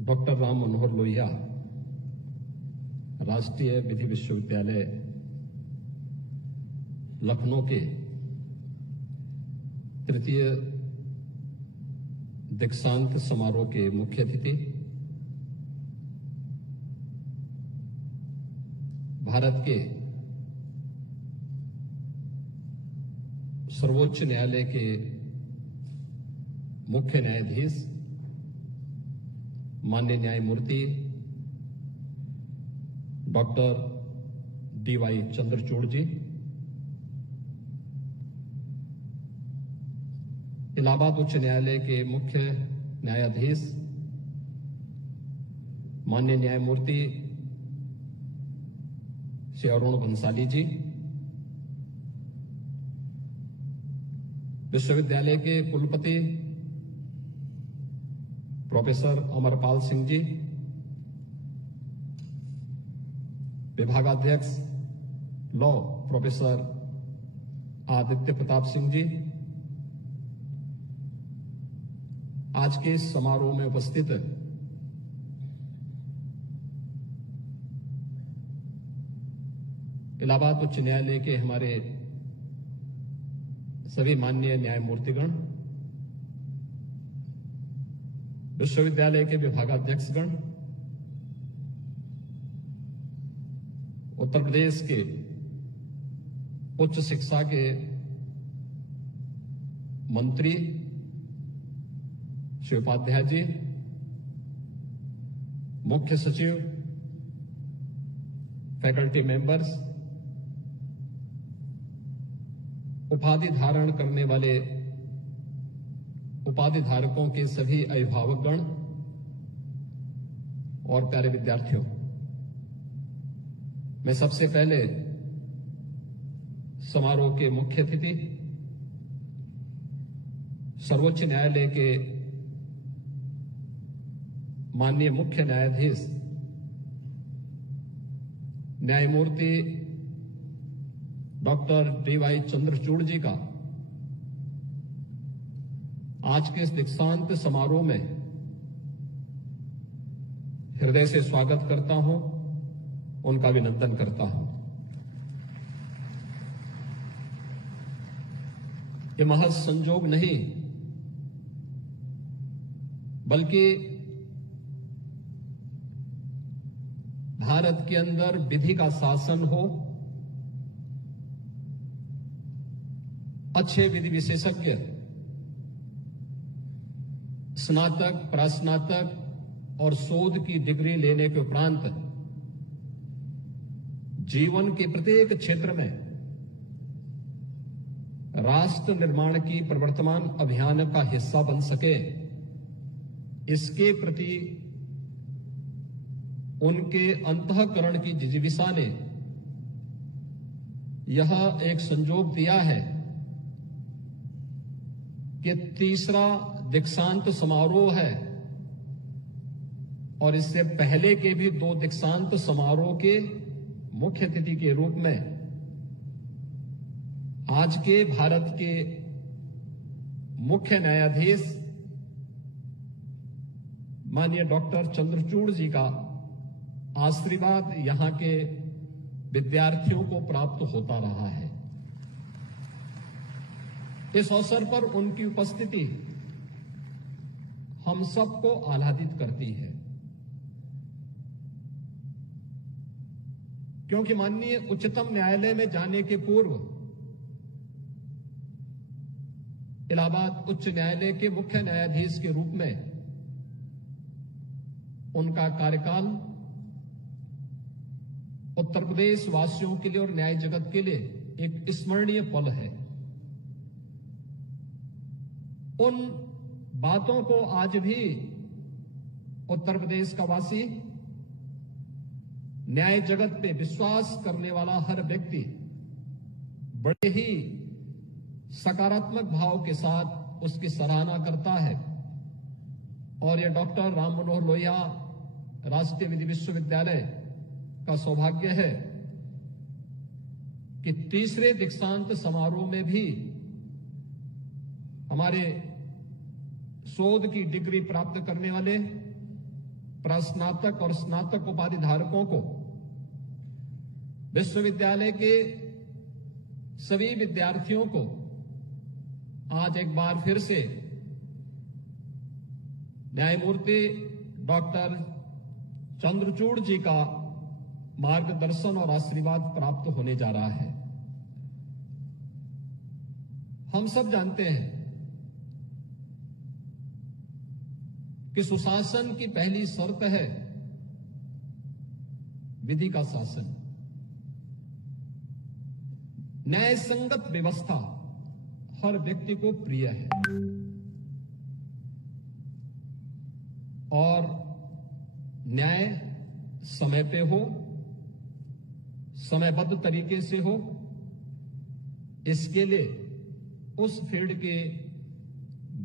Doctor Ram Manohar Lohia राष्ट्रीय विधि विश्वविद्यालय लखनऊ के तृतीय दीक्षांत समारोह के मुख्य अतिथि, भारत के सर्वोच्च न्यायालय के मुख्य न्यायाधीश माननीय न्यायमूर्ति डॉक्टर डी.वाई. चंद्रचूड़ जी, इलाहाबाद उच्च न्यायालय के मुख्य न्यायाधीश माननीय न्यायमूर्ति श्री अरुण भंसाली जी, विश्वविद्यालय के कुलपति प्रोफेसर अमरपाल सिंह जी, विभागाध्यक्ष लॉ प्रोफेसर आदित्य प्रताप सिंह जी, आज के इस समारोह में उपस्थित इलाहाबाद उच्च न्यायालय के हमारे सभी माननीय न्यायमूर्तिगण, विश्वविद्यालय के विभागाध्यक्षगण, उत्तर प्रदेश के उच्च शिक्षा के मंत्री श्री उपाध्याय जी, मुख्य सचिव, फैकल्टी मेंबर्स, उपाधि धारण करने वाले उपाधि धारकों के सभी अभिभावकगण और प्यारे विद्यार्थियों, मैं सबसे पहले समारोह के मुख्य अतिथि, सर्वोच्च न्यायालय के माननीय मुख्य न्यायाधीश न्यायमूर्ति डॉक्टर डी.वाई. चंद्रचूड़ जी का आज के इस दीक्षांत समारोह में हृदय से स्वागत करता हूं, उनका अभिनंदन करता हूं। ये महज संजोग नहीं, बल्कि भारत के अंदर विधि का शासन हो, अच्छे विधि विशेषज्ञ, स्नातक, प्रास्नातक और शोध की डिग्री लेने के उपरांत जीवन के प्रत्येक क्षेत्र में राष्ट्र निर्माण की प्रवर्तमान अभियान का हिस्सा बन सके, इसके प्रति उनके अंतःकरण की जिज्ञासा ने यह एक संजोग दिया है कि तीसरा दीक्षांत समारोह है और इससे पहले के भी 2 दीक्षांत समारोह के मुख्य अतिथि के रूप में आज के भारत के मुख्य न्यायाधीश माननीय डॉक्टर चंद्रचूड़ जी का आशीर्वाद यहां के विद्यार्थियों को प्राप्त होता रहा है। इस अवसर पर उनकी उपस्थिति हम सबको आह्लादित करती है, क्योंकि माननीय उच्चतम न्यायालय में जाने के पूर्व इलाहाबाद उच्च न्यायालय के मुख्य न्यायाधीश के रूप में उनका कार्यकाल उत्तर प्रदेश वासियों के लिए और न्याय जगत के लिए एक स्मरणीय पल है। उन बातों को आज भी उत्तर प्रदेश का वासी, न्याय जगत पे विश्वास करने वाला हर व्यक्ति बड़े ही सकारात्मक भाव के साथ उसकी सराहना करता है। और यह डॉक्टर राम मनोहर लोहिया राष्ट्रीय विधि विश्वविद्यालय का सौभाग्य है कि तीसरे दीक्षांत समारोह में भी हमारे शोध की डिग्री प्राप्त करने वाले प्रस्नातक और स्नातक उपाधि धारकों को विश्वविद्यालय के सभी विद्यार्थियों को आज एक बार फिर से न्यायमूर्ति डॉक्टर चंद्रचूड़ जी का मार्गदर्शन और आशीर्वाद प्राप्त होने जा रहा है। हम सब जानते हैं कि सुशासन की पहली शर्त है विधि का शासन। न्याय संगत व्यवस्था हर व्यक्ति को प्रिय है और न्याय समय पे हो, समयबद्ध तरीके से हो, इसके लिए उस फील्ड के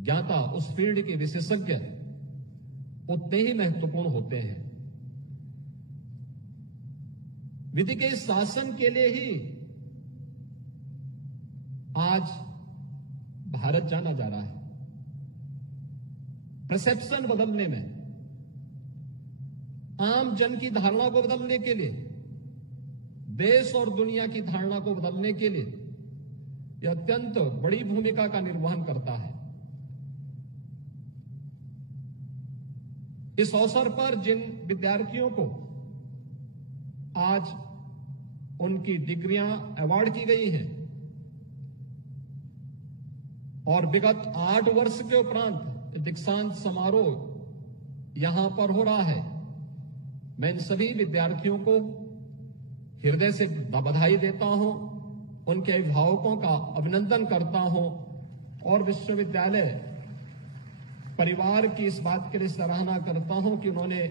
ज्ञाता, उस फील्ड के विशेषज्ञ उतने ही महत्वपूर्ण होते हैं। विधि के शासन के लिए ही आज भारत जाना जा रहा है। परसेप्शन बदलने में, आम जन की धारणा को बदलने के लिए, देश और दुनिया की धारणा को बदलने के लिए यह अत्यंत बड़ी भूमिका का निर्वहन करता है। इस अवसर पर जिन विद्यार्थियों को आज उनकी डिग्रियां अवार्ड की गई हैं और विगत 8 वर्ष के उपरांत दीक्षांत समारोह यहां पर हो रहा है, मैं इन सभी विद्यार्थियों को हृदय से बधाई देता हूं, उनके अभिभावकों का अभिनंदन करता हूं और विश्वविद्यालय परिवार की इस बात के लिए सराहना करता हूं कि उन्होंने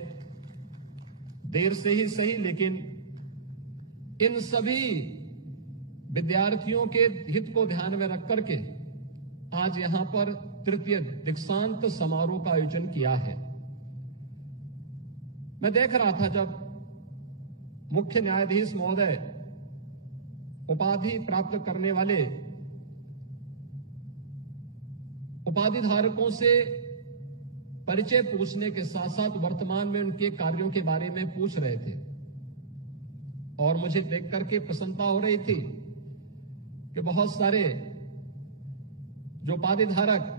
देर से ही सही लेकिन इन सभी विद्यार्थियों के हित को ध्यान में रख करके आज यहां पर तृतीय दीक्षांत समारोह का आयोजन किया है। मैं देख रहा था जब मुख्य न्यायाधीश महोदय उपाधि प्राप्त करने वाले उपाधि धारकों से परिचय पूछने के साथ साथ वर्तमान में उनके कार्यों के बारे में पूछ रहे थे और मुझे देख करके प्रसन्नता हो रही थी कि बहुत सारे जो उपाधि धारक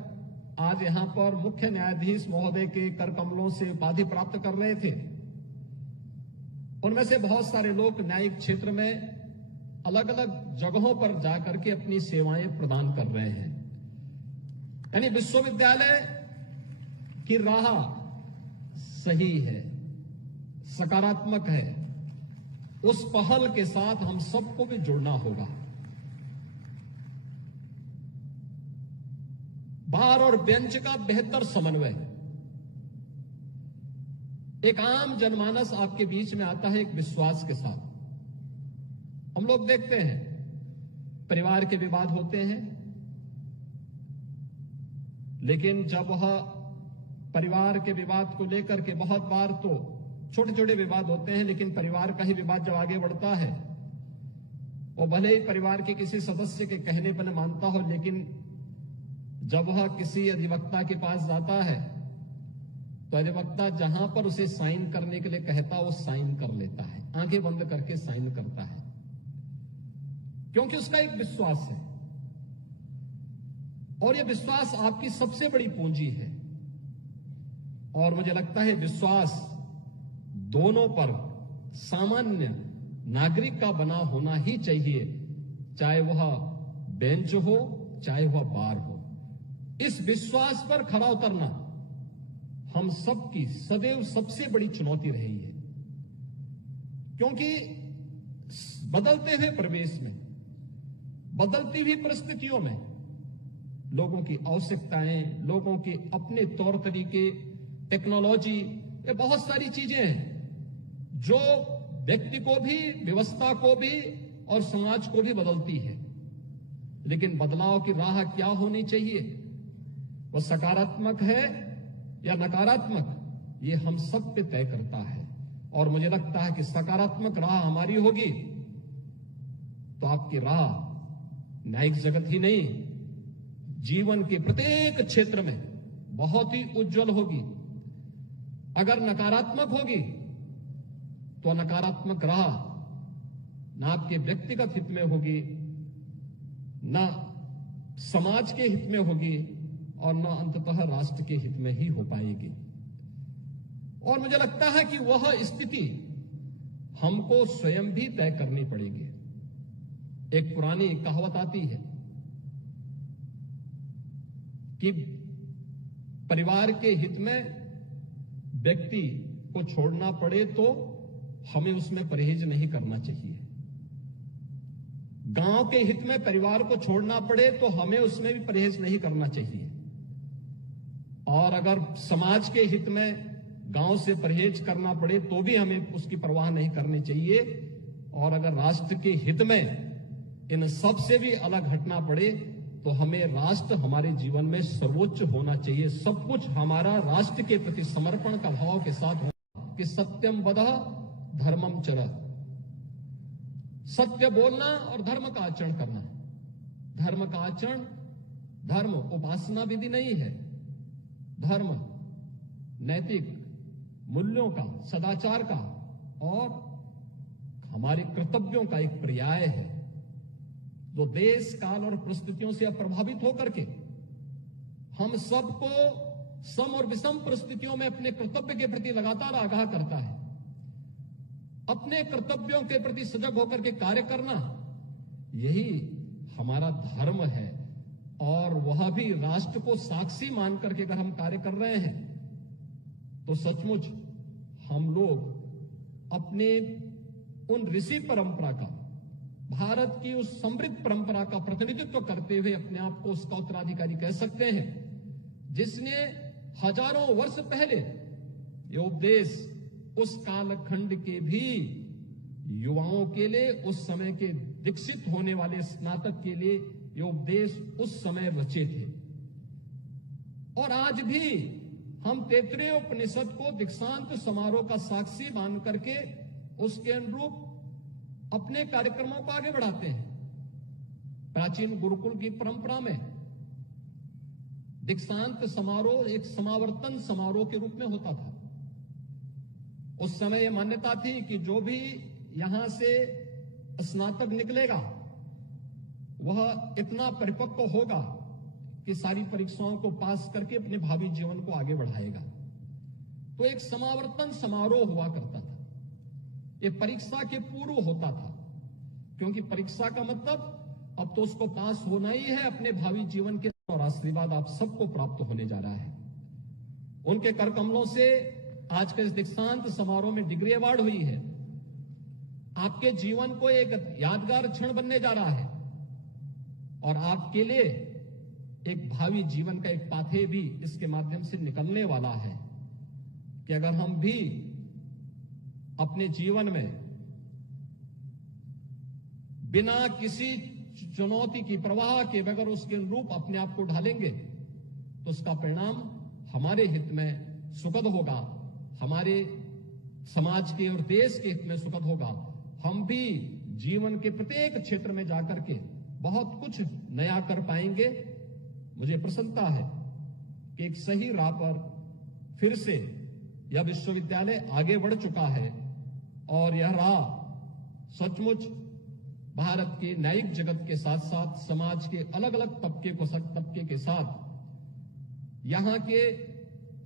आज यहां पर मुख्य न्यायाधीश महोदय के कर कमलों से उपाधि प्राप्त कर रहे थे, उनमें से बहुत सारे लोग न्यायिक क्षेत्र में अलग अलग जगहों पर जाकर के अपनी सेवाएं प्रदान कर रहे हैं। यानी विश्वविद्यालय की राह सही है, सकारात्मक है, उस पहल के साथ हम सबको भी जुड़ना होगा। बार और बेंच का बेहतर समन्वय, एक आम जनमानस आपके बीच में आता है एक विश्वास के साथ। हम लोग देखते हैं परिवार के विवाद होते हैं, लेकिन जब वह परिवार के विवाद को लेकर के बहुत बार तो छोटे छोटे विवाद होते हैं, लेकिन परिवार का ही विवाद जब आगे बढ़ता है, वो भले ही परिवार के किसी सदस्य के कहने पर न मानता हो, लेकिन जब वह किसी अधिवक्ता के पास जाता है तो अधिवक्ता जहां पर उसे साइन करने के लिए कहता वो साइन कर लेता है, आंखें बंद करके साइन करता है, क्योंकि उसका एक विश्वास है और यह विश्वास आपकी सबसे बड़ी पूंजी है। और मुझे लगता है विश्वास दोनों पर सामान्य नागरिक का बना होना ही चाहिए, चाहे वह बेंच हो चाहे वह बार हो। इस विश्वास पर खरा उतरना हम सबकी सदैव सबसे बड़ी चुनौती रही है, क्योंकि बदलते हुए परिवेश में, बदलती हुई परिस्थितियों में लोगों की आवश्यकताएं, लोगों के अपने तौर तरीके, टेक्नोलॉजी, ये बहुत सारी चीजें हैं जो व्यक्ति को भी, व्यवस्था को भी और समाज को भी बदलती है। लेकिन बदलाव की राह क्या होनी चाहिए, वो सकारात्मक है या नकारात्मक, ये हम सब पे तय करता है। और मुझे लगता है कि सकारात्मक राह हमारी होगी तो आपकी राह न्यायिक जगत ही नहीं, जीवन के प्रत्येक क्षेत्र में बहुत ही उज्जवल होगी। अगर नकारात्मक होगी तो नकारात्मक राह न आपके व्यक्तिगत हित में होगी, न समाज के हित में होगी और न अंततः राष्ट्र के हित में ही हो पाएगी। और मुझे लगता है कि वह स्थिति हमको स्वयं भी तय करनी पड़ेगी। एक पुरानी कहावत आती है कि परिवार के हित में व्यक्ति को छोड़ना पड़े तो हमें उसमें परहेज नहीं करना चाहिए। गांव के हित में परिवार को छोड़ना पड़े तो हमें उसमें भी परहेज नहीं करना चाहिए। और अगर समाज के हित में गांव से परहेज करना पड़े तो भी हमें उसकी परवाह नहीं करनी चाहिए। और अगर राष्ट्र के हित में इन सब से भी अलग हटना पड़े तो हमें राष्ट्र हमारे जीवन में सर्वोच्च होना चाहिए। सब कुछ हमारा राष्ट्र के प्रति समर्पण का भाव के साथ होना कि सत्यम वदः धर्मम चरः, सत्य बोलना और धर्म का आचरण करना। धर्म का आचरण, धर्म उपासना विधि नहीं है, धर्म नैतिक मूल्यों का, सदाचार का और हमारे कर्तव्यों का एक पर्याय है जो देश काल और परिस्थितियों से प्रभावित होकर के हम सबको सम और विषम परिस्थितियों में अपने कर्तव्य के प्रति लगातार आगाह करता है। अपने कर्तव्यों के प्रति सजग होकर के कार्य करना, यही हमारा धर्म है। और वह भी राष्ट्र को साक्षी मान करके अगर हम कार्य कर रहे हैं तो सचमुच हम लोग अपने उन ऋषि परंपरा का, भारत की उस समृद्ध परंपरा का प्रतिनिधित्व करते हुए अपने आप को उसका उत्तराधिकारी कह सकते हैं, जिसने हजारों वर्ष पहले ये उपदेश उस कालखंड के भी युवाओं के लिए, उस समय के विकसित होने वाले स्नातक के लिए ये उपदेश उस समय रचे थे। और आज भी हम तैत्तिरीय उपनिषद को दीक्षांत समारोह का साक्षी मान करके उसके अनुरूप अपने कार्यक्रमों को आगे बढ़ाते हैं। प्राचीन गुरुकुल की परंपरा में दीक्षांत समारोह एक समावर्तन समारोह के रूप में होता था। उस समय यह मान्यता थी कि जो भी यहां से स्नातक निकलेगा वह इतना परिपक्व होगा कि सारी परीक्षाओं को पास करके अपने भावी जीवन को आगे बढ़ाएगा। तो एक समावर्तन समारोह हुआ करता था। ये परीक्षा के पूर्व होता था, क्योंकि परीक्षा का मतलब अब तो उसको पास होना ही है अपने भावी जीवन के, और आशीर्वाद आप सबको प्राप्त होने जा रहा है। उनके कर कमलों से आज के इस दीक्षांत समारोह में डिग्री अवार्ड हुई है। आपके जीवन को एक यादगार क्षण बनने जा रहा है और आपके लिए एक भावी जीवन का एक पाथे भी इसके माध्यम से निकलने वाला है कि अगर हम भी अपने जीवन में बिना किसी चुनौती की परवाह के बगैर उसके अनुरूप अपने आप को ढालेंगे तो उसका परिणाम हमारे हित में सुखद होगा, हमारे समाज के और देश के हित में सुखद होगा। हम भी जीवन के प्रत्येक क्षेत्र में जाकर के बहुत कुछ नया कर पाएंगे। मुझे प्रसन्नता है कि एक सही राह पर फिर से यह विश्वविद्यालय आगे बढ़ चुका है और यह राह सचमुच भारत के न्यायिक जगत के साथ साथ समाज के अलग अलग तबके के साथ यहां के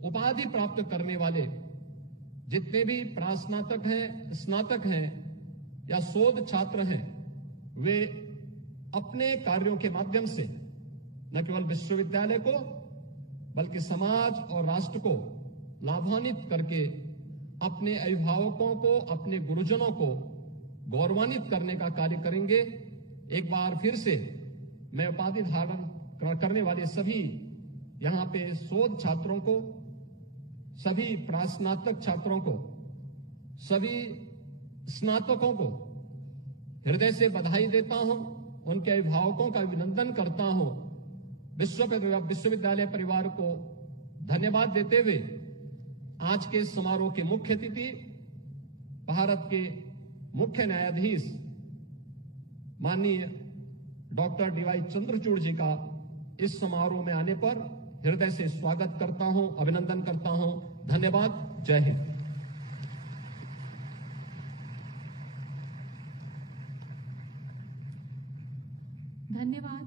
उपाधि प्राप्त करने वाले जितने भी प्रास्नातक हैं, स्नातक हैं या शोध छात्र हैं, वे अपने कार्यों के माध्यम से न केवल विश्वविद्यालय को बल्कि समाज और राष्ट्र को लाभान्वित करके अपने अभिभावकों को, अपने गुरुजनों को गौरवान्वित करने का कार्य करेंगे। एक बार फिर से मैं उपाधि धारण करने वाले सभी यहां पे शोध छात्रों को, सभी प्रास्नातक छात्रों को, सभी स्नातकों को हृदय से बधाई देता हूं, उनके अभिभावकों का अभिनंदन करता हूं, विश्वविद्यालय परिवार को धन्यवाद देते हुए आज के समारोह के मुख्य अतिथि भारत के मुख्य न्यायाधीश माननीय डॉक्टर डीवाई चंद्रचूड़ जी का इस समारोह में आने पर हृदय से स्वागत करता हूं, अभिनंदन करता हूं। धन्यवाद। जय हिंद। धन्यवाद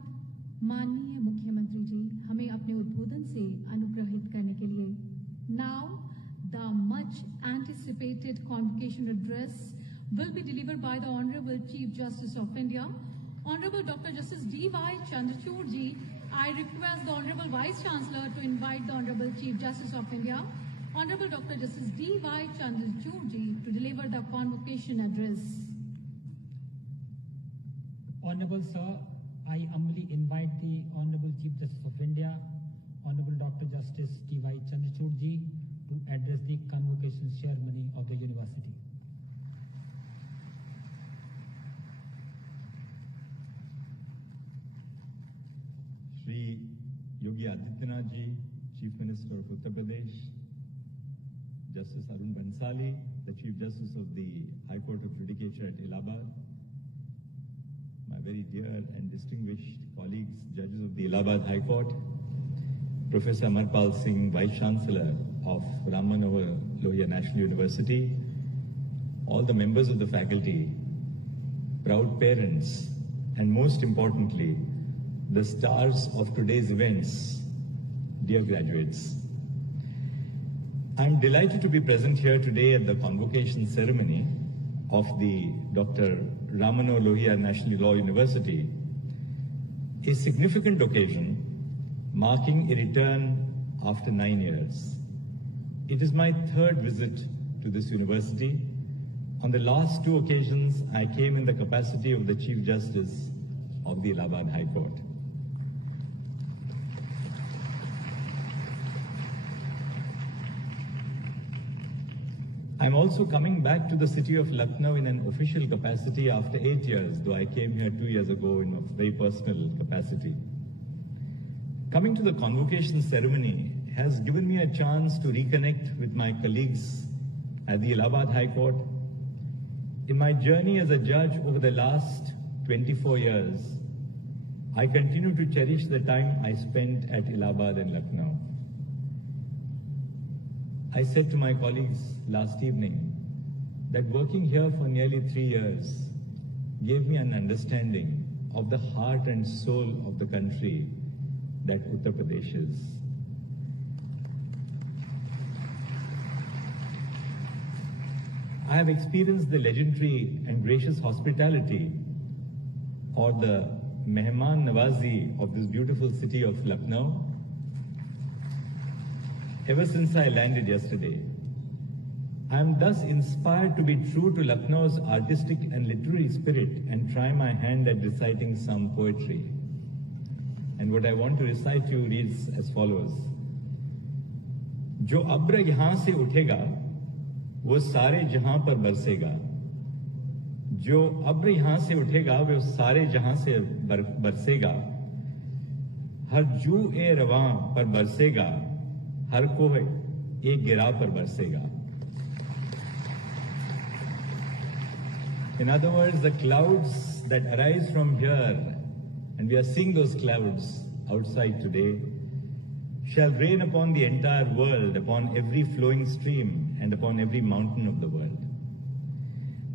माननीय मुख्यमंत्री जी, हमें अपने उद्बोधन से अनुग्रहित करने के लिए। Now the much anticipated convocation address will be delivered by the Honorable Chief Justice of India, Honorable Dr. Justice D.Y. Chandrachud ji. I request the Honorable Vice Chancellor to invite the Honorable Chief Justice of India, Honorable Dr. Justice D.Y. Chandrachud ji, to deliver the convocation address. Honorable Sir, I humbly invite the Honorable Chief Justice of India, Honorable Dr. Justice D.Y. Chandrachud ji, to address the convocation ceremony of the university. Shri Yogi Adityanath ji, Chief Minister of Uttar Pradesh, Justice Arun Bansali, the Chief Justice of the High Court of Judicature at Allahabad, my very dear and distinguished colleagues, judges of the Allahabad High Court, Professor Amarpal Singh, Vice Chancellor of Ram Manohar Lohia National University, all the members of the faculty, proud parents, and most importantly, the stars of today's events, dear graduates. I'm delighted to be present here today at the convocation ceremony of the Dr. Ram Manohar Lohia National Law University, a significant occasion marking a return after 9 years. It is my third visit to this university. On the last two occasions, I came in the capacity of the Chief Justice of the Allahabad High Court. I'm also coming back to the city of Lucknow in an official capacity after 8 years, though I came here 2 years ago in a very personal capacity. Coming to the convocation ceremony has given me a chance to reconnect with my colleagues at the Allahabad High Court. In my journey as a judge over the last 24 years, I continue to cherish the time I spent at Allahabad and Lucknow. I said to my colleagues last evening that working here for nearly 3 years gave me an understanding of the heart and soul of the country that Uttar Pradesh is. I have experienced the legendary and gracious hospitality or the Mehman Nawazi of this beautiful city of Lucknow ever since I landed yesterday. I am thus inspired to be true to Lucknow's artistic and literary spirit and try my hand at reciting some poetry. And what I want to recite to you reads as follows. जो अब्र यहाँ से उठेगा वो सारे जहां पर बरसेगा, जो अब्र यहाँ से उठेगा वो सारे जहां से बरसेगा, हर जू ए रवां पर बरसेगा, हर कोह एक गिरा पर बरसेगा. In other words, the clouds that arise from here, and we are seeing those clouds outside today, shall rain upon the entire world, upon every flowing stream, and upon every mountain of the world.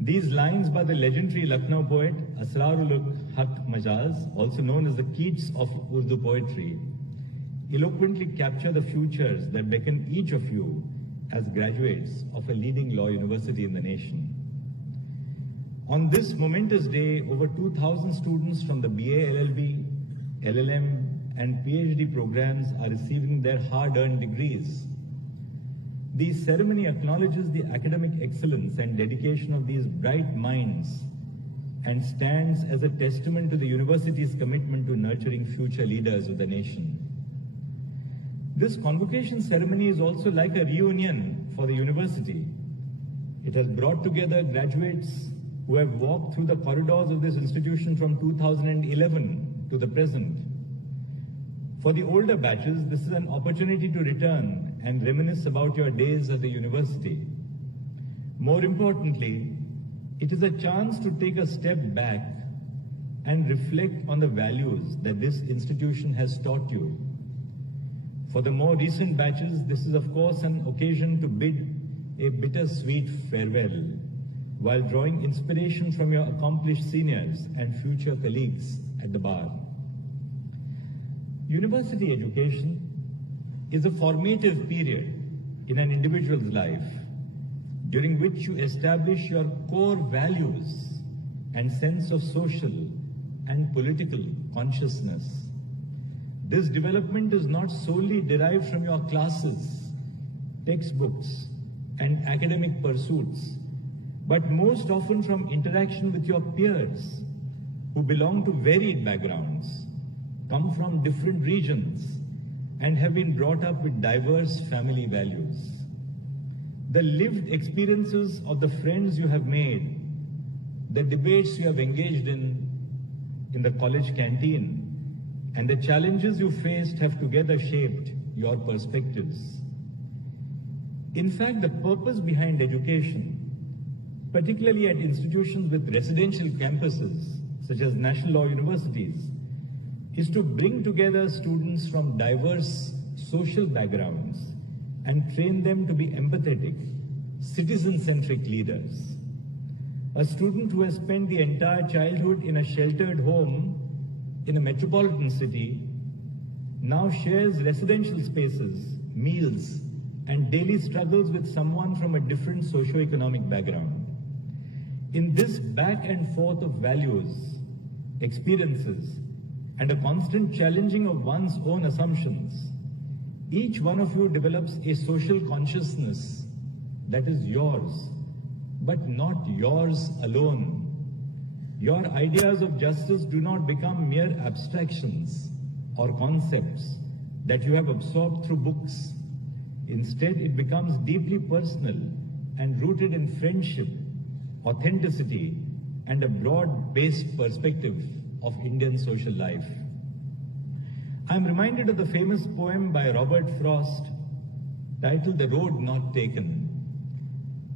These lines by the legendary Lucknow poet Asrarul Haq Majaz, also known as the Keats of Urdu poetry, eloquently capture the futures that beckon each of you as graduates of a leading law university in the nation. On this momentous day, over 2,000 students from the BA, LLB, LLM, and PhD programs are receiving their hard-earned degrees. The ceremony acknowledges the academic excellence and dedication of these bright minds and stands as a testament to the university's commitment to nurturing future leaders of the nation. This convocation ceremony is also like a reunion for the university. It has brought together graduates who have walked through the corridors of this institution from 2011 to the present. For the older batches, this is an opportunity to return and reminisce about your days at the university. More importantly, it is a chance to take a step back and reflect on the values that this institution has taught you. For the more recent batches, this is of course an occasion to bid a bittersweet farewell while drawing inspiration from your accomplished seniors and future colleagues at the bar. University education is a formative period in an individual's life during which you establish your core values and sense of social and political consciousness. This development is not solely derived from your classes, textbooks, and academic pursuits, but most often from interaction with your peers who belong to varied backgrounds, come from different regions, and have been brought up with diverse family values. The lived experiences of the friends you have made, the debates you have engaged in the college canteen, and the challenges you faced have together shaped your perspectives. In fact, the purpose behind education, particularly at institutions with residential campuses, such as national law universities, is to bring together students from diverse social backgrounds and train them to be empathetic, citizen-centric leaders. A student who has spent the entire childhood in a sheltered home in a metropolitan city now shares residential spaces, meals, and daily struggles with someone from a different socio-economic background. In this back and forth of values, experiences, and a constant challenging of one's own assumptions, each one of you develops a social consciousness that is yours, but not yours alone. Your ideas of justice do not become mere abstractions or concepts that you have absorbed through books. Instead, it becomes deeply personal and rooted in friendship, authenticity, and a broad-based perspective of Indian social life. I am reminded of the famous poem by Robert Frost titled The Road Not Taken.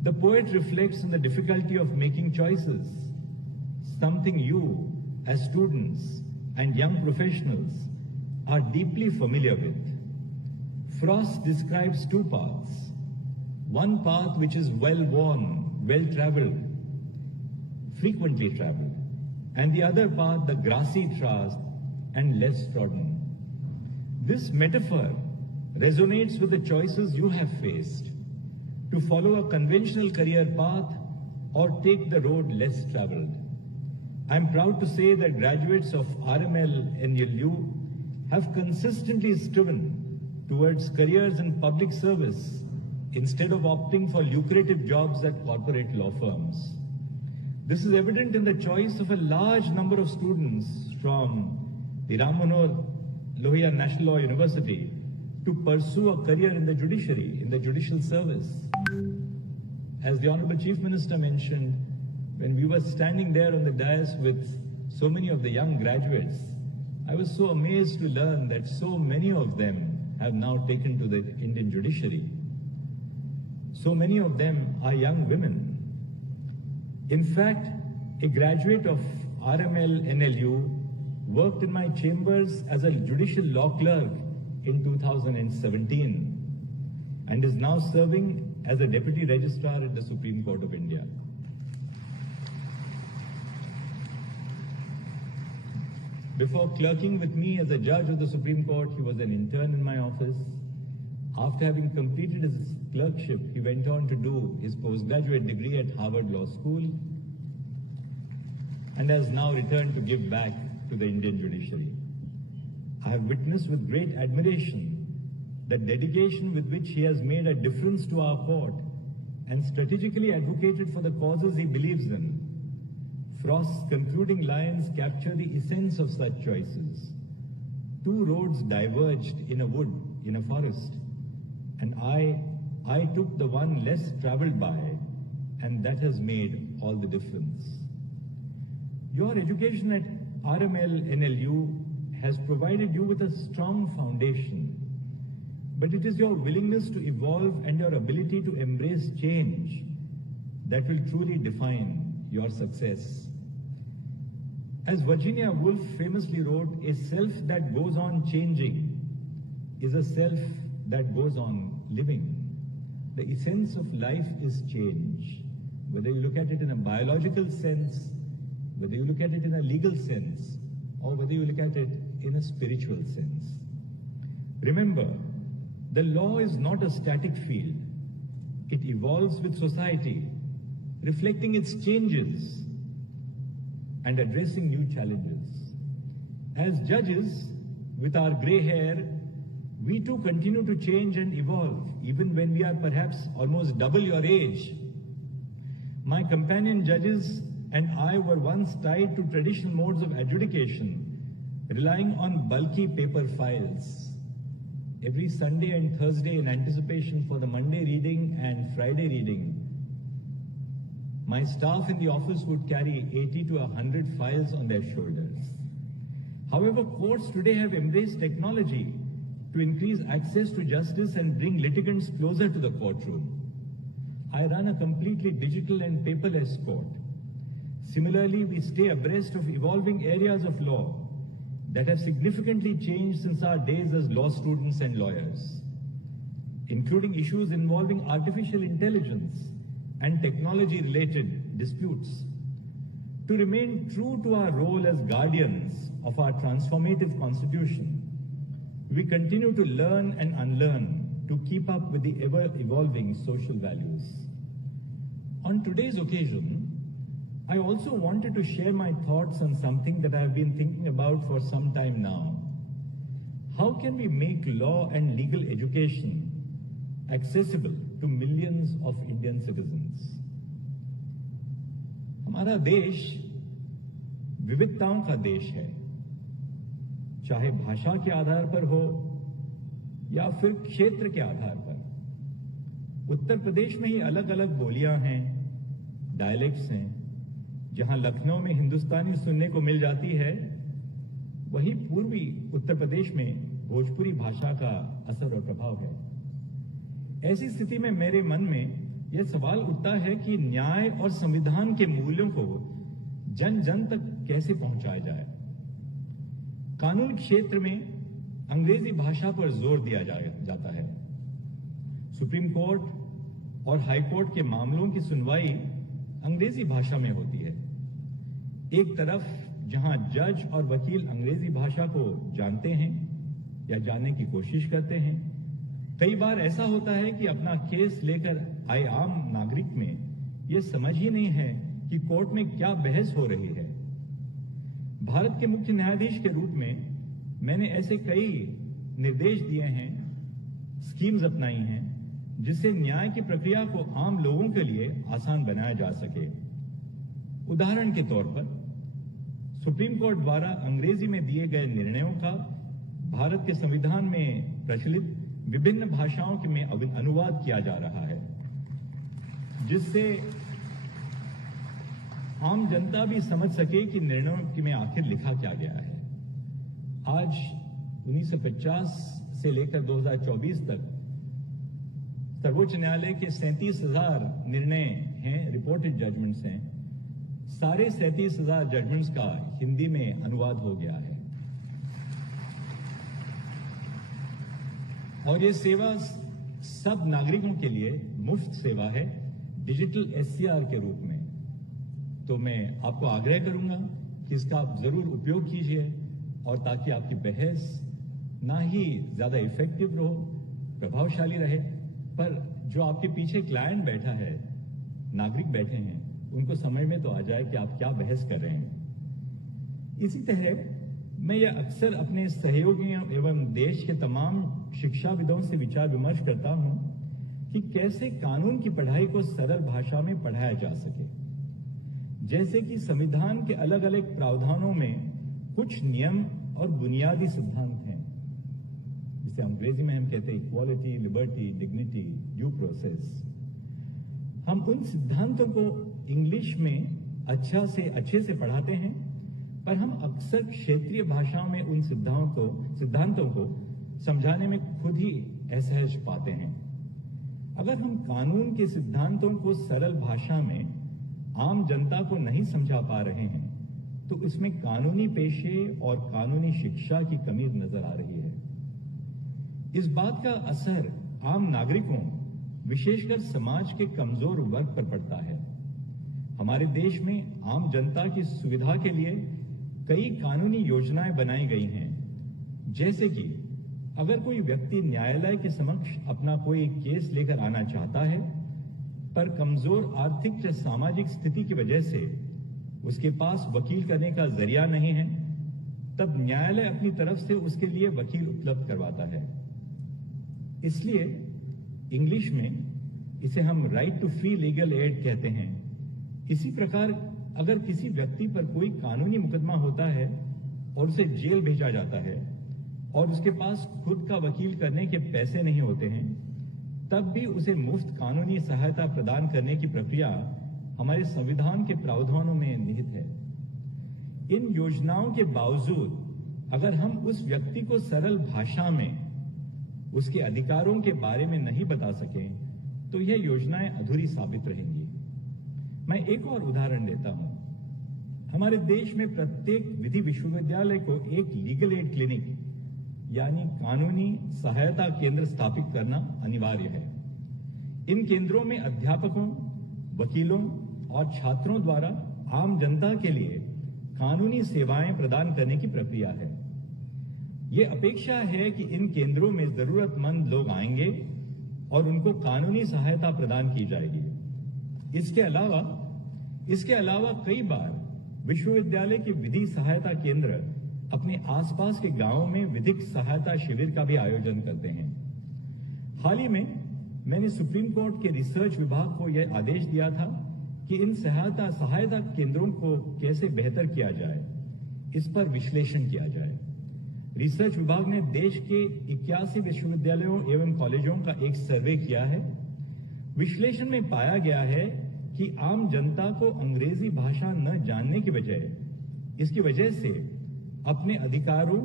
The poet reflects on the difficulty of making choices, something you, as students and young professionals, are deeply familiar with. Frost describes two paths. One path which is well-worn, well-traveled, frequently traveled, and the other path, the grassy track and less trodden. This metaphor resonates with the choices you have faced, to follow a conventional career path or take the road less traveled. I am proud to say that graduates of RML NLU have consistently striven towards careers in public service instead of opting for lucrative jobs at corporate law firms. This is evident in the choice of a large number of students from the Ram Manohar Lohia National Law University to pursue a career in the judiciary, in the judicial service. As the Honorable Chief Minister mentioned, when we were standing there on the dais with so many of the young graduates, I was so amazed to learn that so many of them have now taken to the Indian judiciary. So many of them are young women. In fact, a graduate of RML NLU worked in my chambers as a judicial law clerk in 2017 and is now serving as a Deputy Registrar at the Supreme Court of India. Before clerking with me as a judge of the Supreme Court, he was an intern in my office. After having completed his clerkship, he went on to do his postgraduate degree at Harvard Law School and has now returned to give back to the Indian judiciary. I have witnessed with great admiration the dedication with which he has made a difference to our court and strategically advocated for the causes he believes in. Frost's concluding lines capture the essence of such choices. Two roads diverged in a wood, in a forest, and I took the one less traveled by, and that has made all the difference. Your education at RML NLU has provided you with a strong foundation, but it is your willingness to evolve and your ability to embrace change that will truly define your success. As Virginia Woolf famously wrote, a self that goes on changing is a self that goes on living. the essence of life is change. Whether you look at it in a biological sense, whether you look at it in a legal sense, or whether you look at it in a spiritual sense. Remember, the law is not a static field. It evolves with society, reflecting its changes and addressing new challenges. As judges, with our gray hair, we too continue to change and evolve, even when we are perhaps almost double your age. My companion judges and I were once tied to traditional modes of adjudication, relying on bulky paper files. Every Sunday and Thursday, in anticipation for the Monday reading and Friday reading, my staff in the office would carry 80 to 100 files on their shoulders. However, courts today have embraced technology to increase access to justice and bring litigants closer to the courtroom. I run a completely digital and paperless court. Similarly, we stay abreast of evolving areas of law that have significantly changed since our days as law students and lawyers, including issues involving artificial intelligence and technology-related disputes. To remain true to our role as guardians of our transformative constitution, we continue to learn and unlearn to keep up with the ever-evolving social values. On today's occasion, I also wanted to share my thoughts on something that I have been thinking about for some time now. How can we make law and legal education accessible to millions of Indian citizens? हमारा देश विविधताओं का देश है, चाहे भाषा के आधार पर हो या फिर क्षेत्र के आधार पर। उत्तर प्रदेश में ही अलग अलग बोलियां हैं, डायलेक्ट्स हैं। जहां लखनऊ में हिंदुस्तानी सुनने को मिल जाती है, वहीं पूर्वी उत्तर प्रदेश में भोजपुरी भाषा का असर और प्रभाव है। ऐसी स्थिति में मेरे मन में यह सवाल उठता है कि न्याय और संविधान के मूल्यों को जन जन तक कैसे पहुंचाया जाए। कानून क्षेत्र में अंग्रेजी भाषा पर जोर दिया जाता है। सुप्रीम कोर्ट और हाई कोर्ट के मामलों की सुनवाई अंग्रेजी भाषा में होती है। एक तरफ जहां जज और वकील अंग्रेजी भाषा को जानते हैं या जानने की कोशिश करते हैं, कई बार ऐसा होता है कि अपना केस लेकर आए आम नागरिक में यह समझ ही नहीं है कि कोर्ट में क्या बहस हो रही है। भारत के मुख्य न्यायाधीश के रूप में मैंने ऐसे कई निर्देश दिए हैं, स्कीम्स अपनाई हैं, जिससे न्याय की प्रक्रिया को आम लोगों के लिए आसान बनाया जा सके। उदाहरण के तौर पर सुप्रीम कोर्ट द्वारा अंग्रेजी में दिए गए निर्णयों का भारत के संविधान में प्रचलित विभिन्न भाषाओं में अनुवाद किया जा रहा है, जिससे आम जनता भी समझ सके कि निर्णयों में आखिर लिखा क्या गया है। आज 1950 से लेकर 2024 तक सर्वोच्च न्यायालय के 37,000 निर्णय हैं, रिपोर्टेड जजमेंट्स हैं। सारे 37,000 जजमेंट्स का हिंदी में अनुवाद हो गया है और ये सेवा सब नागरिकों के लिए मुफ्त सेवा है, डिजिटल एससीआर के रूप में। तो मैं आपको आग्रह करूंगा कि इसका आप जरूर उपयोग कीजिए, और ताकि आपकी बहस ना ही ज्यादा इफेक्टिव रहो, प्रभावशाली रहे, पर जो आपके पीछे क्लाइंट बैठा है, नागरिक बैठे हैं, उनको समझ में तो आ जाए कि आप क्या बहस कर रहे हैं। इसी तरह मैं यह अक्सर अपने सहयोगियों एवं देश के तमाम शिक्षाविदों से विचार विमर्श करता हूं कि कैसे कानून की पढ़ाई को सरल भाषा में पढ़ाया जा सके। जैसे कि संविधान के अलग अलग प्रावधानों में कुछ नियम और बुनियादी सिद्धांत हैं, जिसे अंग्रेजी में हम कहते हैं equality, liberty, dignity, due process. हम उन सिद्धांतों को इंग्लिश में अच्छे से पढ़ाते हैं, पर हम अक्सर क्षेत्रीय भाषाओं में उन सिद्धांतों को समझाने में खुद ही असहज पाते हैं। अगर हम कानून के सिद्धांतों को सरल भाषा में आम जनता को नहीं समझा पा रहे हैं, तो इसमें कानूनी पेशे और कानूनी शिक्षा की कमी नजर आ रही है। इस बात का असर आम नागरिकों विशेषकर समाज के कमजोर वर्ग पर पड़ता है। हमारे देश में आम जनता की सुविधा के लिए कई कानूनी योजनाएं बनाई गई हैं, जैसे कि अगर कोई व्यक्ति न्यायालय के समक्ष अपना कोई केस लेकर आना चाहता है, पर कमजोर आर्थिक या सामाजिक स्थिति की वजह से उसके पास वकील करने का जरिया नहीं है, तब न्यायालय अपनी तरफ से उसके लिए वकील उपलब्ध करवाता है। इसलिए इंग्लिश में इसे हम right to free legal aid कहते हैं। इसी प्रकार अगर किसी व्यक्ति पर कोई कानूनी मुकदमा होता है और उसे जेल भेजा जाता है और उसके पास खुद का वकील करने के पैसे नहीं होते हैं, तब भी उसे मुफ्त कानूनी सहायता प्रदान करने की प्रक्रिया हमारे संविधान के प्रावधानों में निहित है। इन योजनाओं के बावजूद अगर हम उस व्यक्ति को सरल भाषा में उसके अधिकारों के बारे में नहीं बता सकें, तो यह योजनाएं अधूरी साबित रहेंगी। मैं एक और उदाहरण देता हूं। हमारे देश में प्रत्येक विधि विश्वविद्यालय को एक लीगल एड क्लिनिक यानी कानूनी सहायता केंद्र स्थापित करना अनिवार्य है। इन केंद्रों में अध्यापकों, वकीलों और छात्रों द्वारा आम जनता के लिए कानूनी सेवाएं प्रदान करने की प्रक्रिया है। ये अपेक्षा है कि इन केंद्रों में जरूरतमंद लोग आएंगे और उनको कानूनी सहायता प्रदान की जाएगी। इसके अलावा कई बार विश्वविद्यालय के विधि सहायता केंद्र अपने आसपास के गांवों में विधिक सहायता शिविर का भी आयोजन करते हैं। हाल ही में मैंने सुप्रीम कोर्ट के रिसर्च विभाग को यह आदेश दिया था कि इन सहायता केंद्रों को कैसे बेहतर किया जाए, इस पर विश्लेषण किया जाए। रिसर्च विभाग ने देश के 81 विश्वविद्यालयों एवं कॉलेजों का एक सर्वे किया है। विश्लेषण में पाया गया है कि आम जनता को अंग्रेजी भाषा न जानने की इसकी वजह से अपने अधिकारों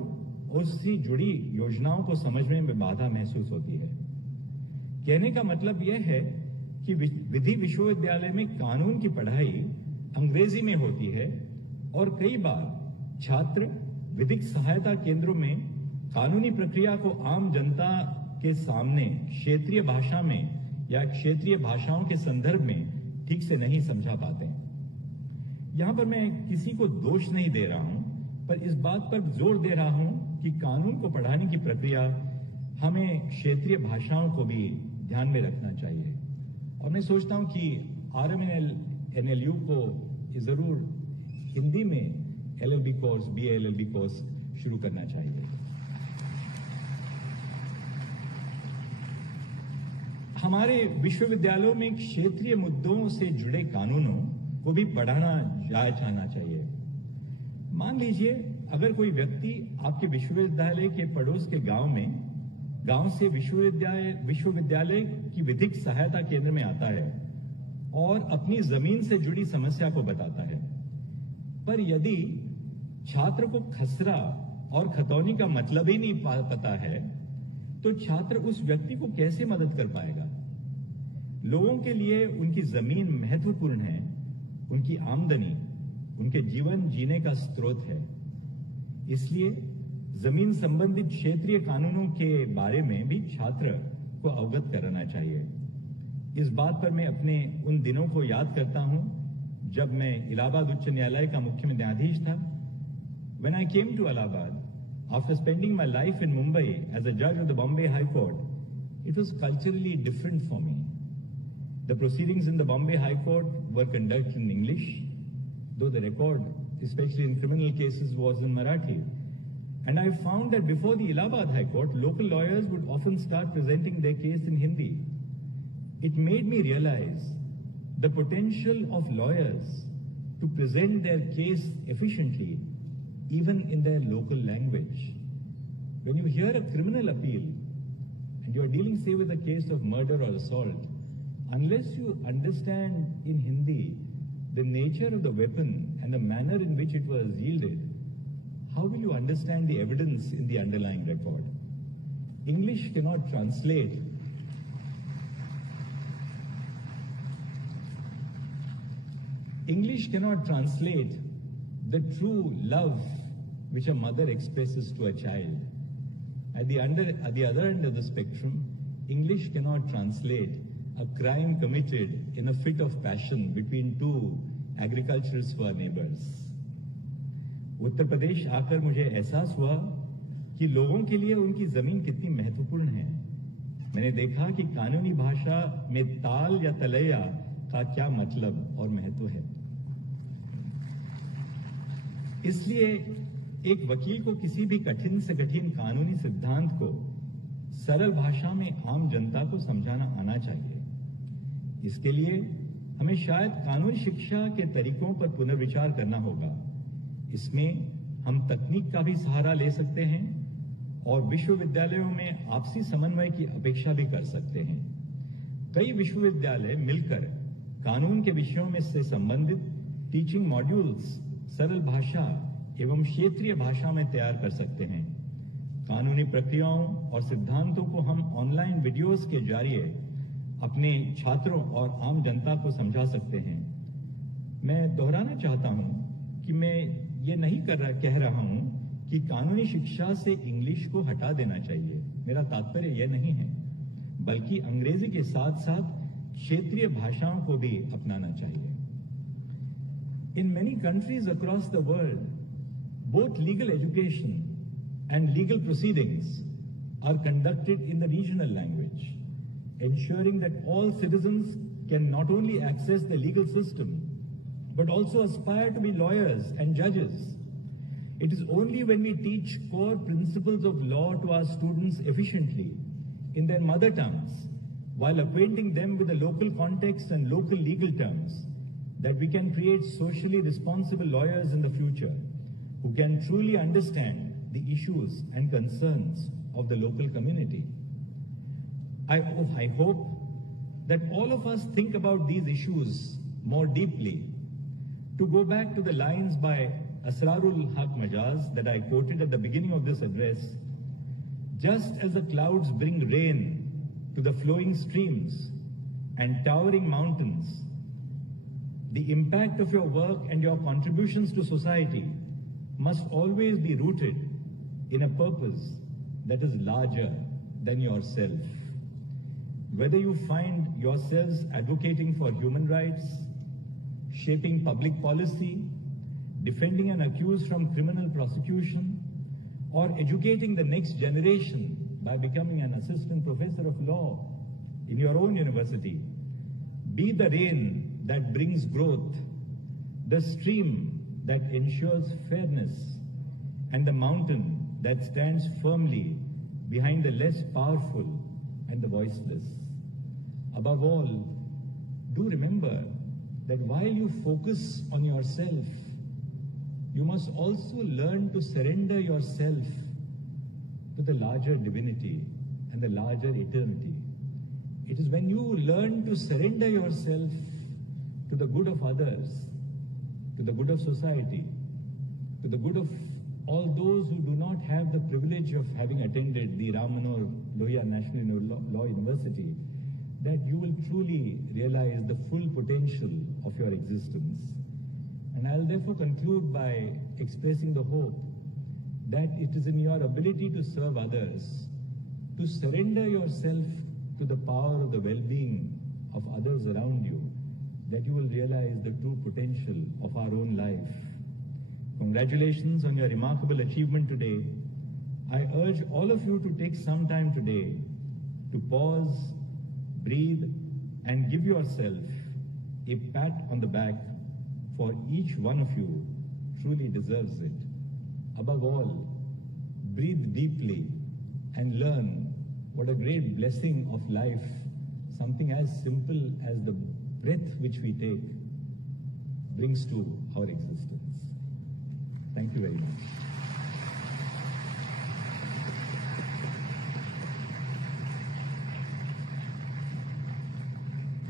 और उससे जुड़ी योजनाओं को समझने में बाधा महसूस होती है। कहने का मतलब यह है कि विधि विश्वविद्यालय में कानून की पढ़ाई अंग्रेजी में होती है और कई बार छात्र विधिक सहायता केंद्रों में कानूनी प्रक्रिया को आम जनता के सामने क्षेत्रीय भाषा में या क्षेत्रीय भाषाओं के संदर्भ में ठीक से नहीं समझा पाते। यहां पर मैं किसी को दोष नहीं दे रहा हूं, पर इस बात पर जोर दे रहा हूं कि कानून को पढ़ाने की प्रक्रिया हमें क्षेत्रीय भाषाओं को भी ध्यान में रखना चाहिए। और मैं सोचता हूं कि RMNL NLU को जरूर हिंदी में LLB course, BA LLB course शुरू करना चाहिए। हमारे विश्वविद्यालयों में क्षेत्रीय मुद्दों से जुड़े कानूनों को भी पढ़ाना जाना चाहिए। मान लीजिए अगर कोई व्यक्ति आपके विश्वविद्यालय के पड़ोस के गांव से विश्वविद्यालय की विधिक सहायता केंद्र में आता है और अपनी जमीन से जुड़ी समस्या को बताता है, पर यदि छात्र को खसरा और खतौनी का मतलब ही नहीं पता है, तो छात्र उस व्यक्ति को कैसे मदद कर पाएगा? लोगों के लिए उनकी जमीन महत्वपूर्ण है, उनकी आमदनी उनके जीवन जीने का स्रोत है। इसलिए जमीन संबंधित क्षेत्रीय कानूनों के बारे में भी छात्र को अवगत कराना चाहिए। इस बात पर मैं अपने उन दिनों को याद करता हूं जब मैं इलाहाबाद उच्च न्यायालय का मुख्य न्यायाधीश था। When I came to Allahabad, after spending my life in Mumbai as a judge of the Bombay High Court, it was culturally different for me. The proceedings in the Bombay High Court were conducted in English, though the record, especially in criminal cases, was in Marathi. And I found that before the Allahabad High Court, local lawyers would often start presenting their case in Hindi. It made me realize the potential of lawyers to present their case efficiently, even in their local language. When you hear a criminal appeal and you are dealing, say, with a case of murder or assault, unless you understand in Hindi the nature of the weapon and the manner in which it was yielded, how will you understand the evidence in the underlying record? English cannot translate the true love which a mother expresses to a child. At the other end of the spectrum, English cannot translate a crime committed in a fit of passion between two agriculturalists who are neighbors. Uttar Pradesh आकर मुझे एहसास हुआ कि लोगों के लिए उनकी जमीन कितनी महत्वपूर्ण है। मैंने देखा कि कानूनी भाषा में ताल या तलैया का क्या मतलब और महत्व है। इसलिए एक वकील को किसी भी कठिन से कठिन कानूनी सिद्धांत को सरल भाषा में आम जनता को समझाना आना चाहिए। इसके लिए हमें शायद कानूनी शिक्षा के तरीकों पर पुनर्विचार करना होगा। इसमें हम तकनीक का भी सहारा ले सकते हैं और विश्वविद्यालयों में आपसी समन्वय की अपेक्षा भी कर सकते हैं। कई विश्वविद्यालय मिलकर कानून के विषयों में से संबंधित टीचिंग मॉड्यूल्स सरल भाषा एवं क्षेत्रीय भाषा में तैयार कर सकते हैं। कानूनी प्रक्रियाओं और सिद्धांतों को हम ऑनलाइन वीडियोस के जरिए अपने छात्रों और आम जनता को समझा सकते हैं। मैं दोहराना चाहता हूं कि मैं ये नहीं कह रहा हूं कि कानूनी शिक्षा से इंग्लिश को हटा देना चाहिए। मेरा तात्पर्य यह नहीं है, बल्कि अंग्रेजी के साथ साथ क्षेत्रीय भाषाओं को भी अपनाना चाहिए। In many countries across the world, both legal education and legal proceedings are conducted in the regional language, ensuring that all citizens can not only access the legal system, but also aspire to be lawyers and judges. It is only when we teach core principles of law to our students efficiently in their mother tongues, while acquainting them with the local context and local legal terms, that we can create socially responsible lawyers in the future who can truly understand the issues and concerns of the local community. I hope that all of us think about these issues more deeply. To go back to the lines by Asrarul Haq Majaz that I quoted at the beginning of this address, just as the clouds bring rain to the flowing streams and towering mountains, the impact of your work and your contributions to society must always be rooted in a purpose that is larger than yourself. Whether you find yourselves advocating for human rights, shaping public policy, defending an accused from criminal prosecution, or educating the next generation by becoming an assistant professor of law in your own university, be the rain that brings growth, the stream that ensures fairness, and the mountain that stands firmly behind the less powerful and the voiceless. Above all, do remember that while you focus on yourself, you must also learn to surrender yourself to the larger divinity and the larger eternity. It is when you learn to surrender yourself to the good of others, to the good of society, to the good of all those who do not have the privilege of having attended the Ram Manohar Lohia National Law University, that you will truly realize the full potential of your existence. And I'll therefore conclude by expressing the hope that it is in your ability to serve others, to surrender yourself to the power of the well-being of others around you, that you will realize the true potential of our own life. Congratulations on your remarkable achievement today. I urge all of you to take some time today to pause, breathe, and give yourself a pat on the back, for each one of you truly deserves it. Above all, breathe deeply and learn what a great blessing of life, something as simple as the breath which we take, brings to our existence. Thank you very much.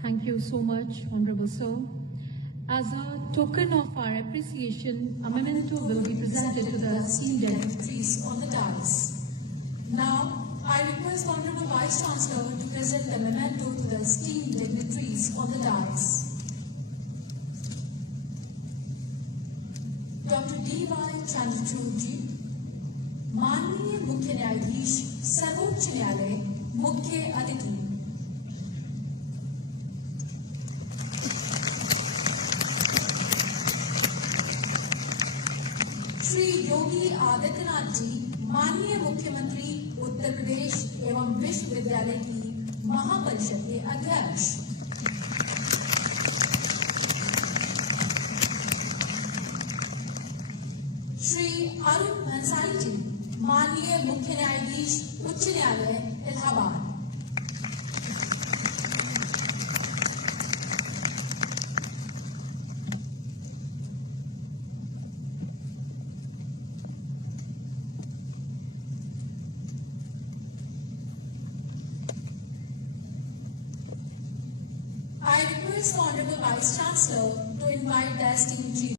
Thank you so much, Honorable Sir. As a token of our appreciation, a memento will be presented to the esteemed dignitaries on the dais. Now, I request Honorable Vice Chancellor to present the memento to the esteemed dignitaries on the dais. Dr. D.Y. Chandrachud जी, माननीय मुख्य न्यायाधीश सर्वोच्च न्यायालय मुख्य अतिथि, श्री योगी आदित्यनाथ जी, माननीय मुख्यमंत्री उत्तर प्रदेश एवं विश्वविद्यालय की महापरिषद के अध्यक्ष, श्री अरुण भंसाली जी, माननीय मुख्य न्यायाधीश उच्च न्यायालय Allahabad, I request the Honorable Vice Chancellor to invite the esteemed Chief